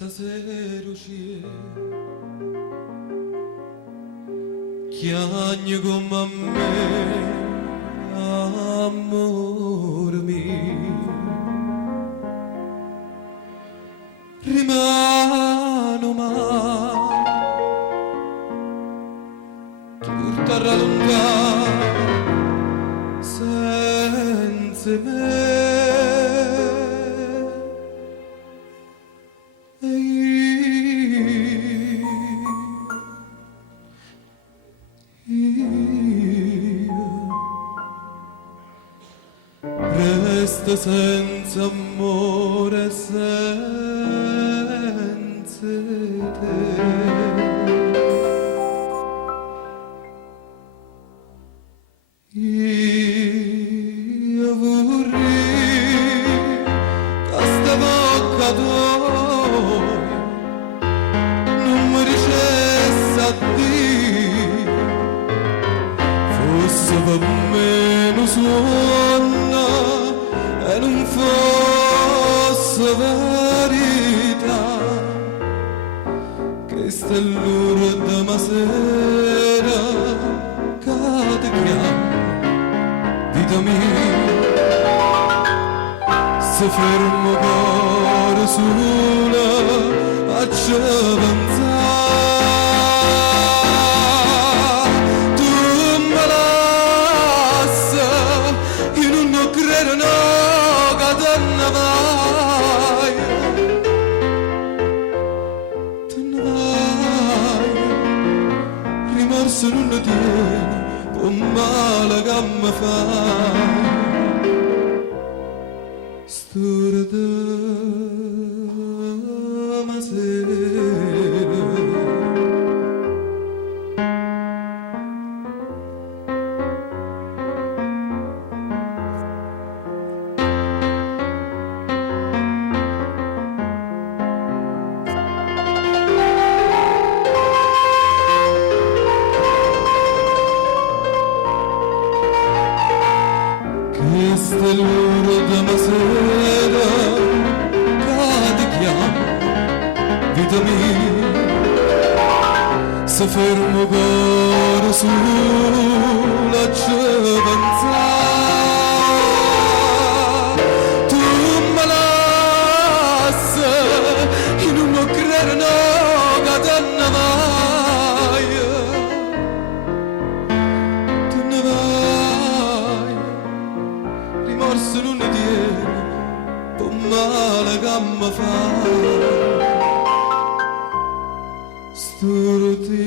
Stasera uscì chiagno come me, amore mio. Rimano mai tutta radunata senza me. Resta senza amore, senza te. Io vorrei che sta bocca tua non mi dicesse addio, fosse per me un suono e non fosse verità, che sta l'ora sera che ti chiama vita mia. Se fermo cuore sola a ci pensare, tu me lasci, io non credo no che te ne vai, rimorso non ne tiene, un male che mi fai. Storia da sera. Questa è l'ora della sera che ti chiama vita mia. Se fermo cuore sola a ci pensare, tu me lasci, io non credo no che te ne vai, te ne vai. Rimorso non ne tiene, un male che mi fa. Storti